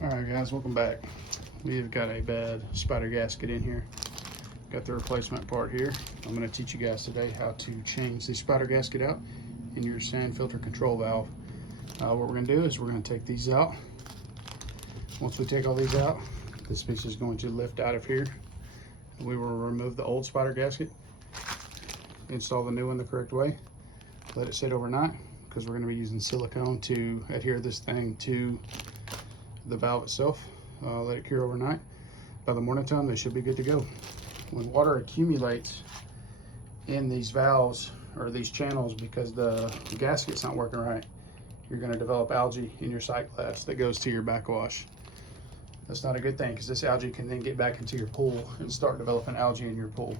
All right, guys, welcome back. We've got a bad spider gasket in here. Got the replacement part here. I'm going to teach you guys today how to change the spider gasket out in your sand filter control valve. What we're going to do is we're going to take these out. Once we take all these out, this piece is going to lift out of here. We will remove the old spider gasket, install the new one the correct way, let it sit overnight, because we're going to be using silicone to adhere this thing to the valve itself. Let it cure overnight. By the morning time, they should be good to go. When water accumulates in these valves or these channels because the gasket's not working right, you're going to develop algae in your sight glass that goes to your backwash. That's not a good thing, because this algae can then get back into your pool and start developing algae in your pool.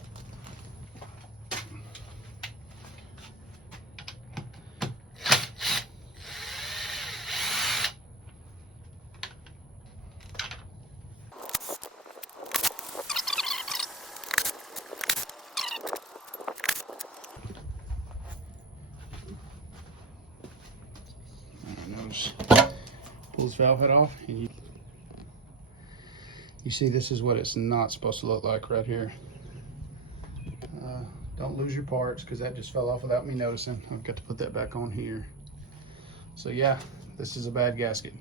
Pull this valve head off, and you see this is what it's not supposed to look like right here. Don't lose your parts, because that just fell off without me noticing. I've got to put that back on here. So yeah, this is a bad gasket.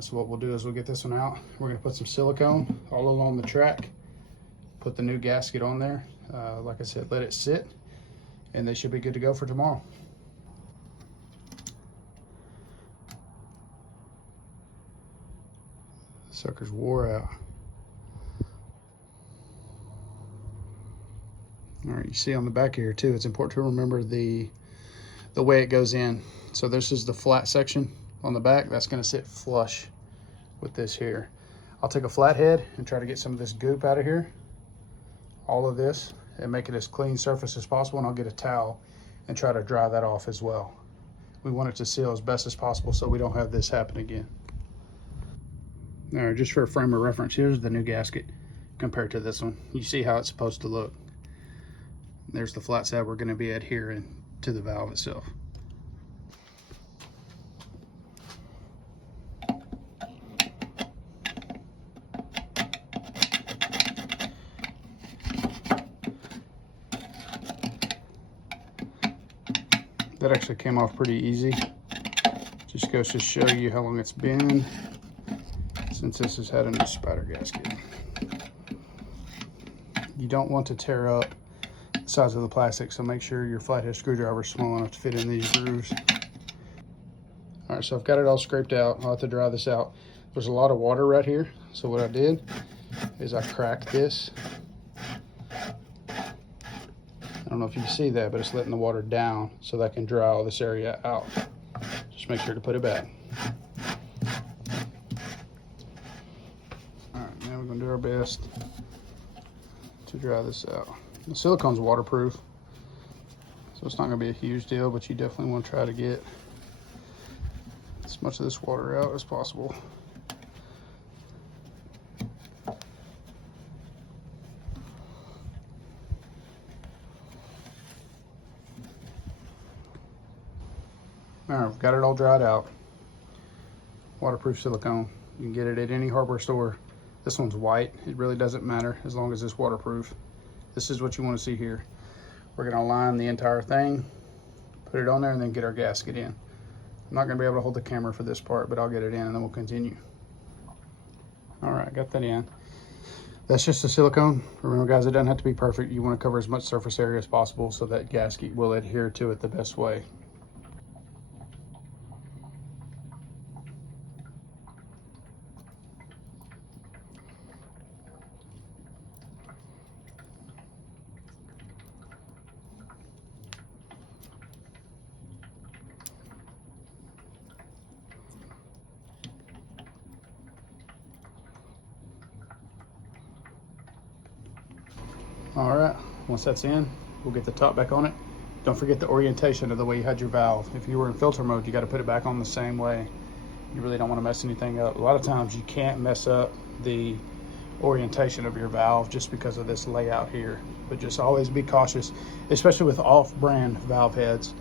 So what we'll do is we'll get this one out. We're going to put some silicone all along the track, put the new gasket on there. Like I said, let it sit, and they should be good to go for tomorrow. Sucker's wore out. All right, you see on the back here too, it's important to remember the way it goes in. So this is the flat section on the back. That's going to sit flush with this here. I'll take a flathead and try to get some of this goop out of here, all of this, and make it as clean surface as possible, and I'll get a towel and try to dry that off as well. We want it to seal as best as possible so we don't have this happen again. All right, just for a frame of reference, here's the new gasket compared to this one. You see how it's supposed to look. There's the flat side we're going to be adhering to the valve itself. That actually came off pretty easy. Just goes to show you how long it's been since this has had a new spider gasket. You don't want to tear up the sides of the plastic, so make sure your flathead screwdriver is small enough to fit in these grooves. All right, so I've got it all scraped out. I'll have to dry this out. There's a lot of water right here, so what I did is I cracked this. I don't know if you can see that, but it's letting the water down so that I can dry all this area out. Just make sure to put it back. We're going to do our best to dry this out. The silicone's waterproof, so it's not going to be a huge deal, but you definitely want to try to get as much of this water out as possible. All right, we've got it all dried out. Waterproof silicone. You can get it at any hardware store. This one's white. It really doesn't matter as long as it's waterproof. This is what you want to see here. We're going to align the entire thing, put it on there, and then get our gasket in. I'm not going to be able to hold the camera for this part, but I'll get it in and then we'll continue. All right, got that in. That's just the silicone. Remember, guys, it doesn't have to be perfect. You want to cover as much surface area as possible so that gasket will adhere to it the best way. All right, once that's in, we'll get the top back on it. Don't forget the orientation of the way you had your valve. If you were in filter mode, you got to put it back on the same way. You really don't want to mess anything up. A lot of times you can't mess up the orientation of your valve just because of this layout here. But just always be cautious, especially with off-brand valve heads.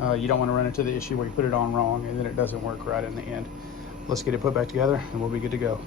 You don't want to run into the issue where you put it on wrong and then it doesn't work right in the end. Let's get it put back together and we'll be good to go.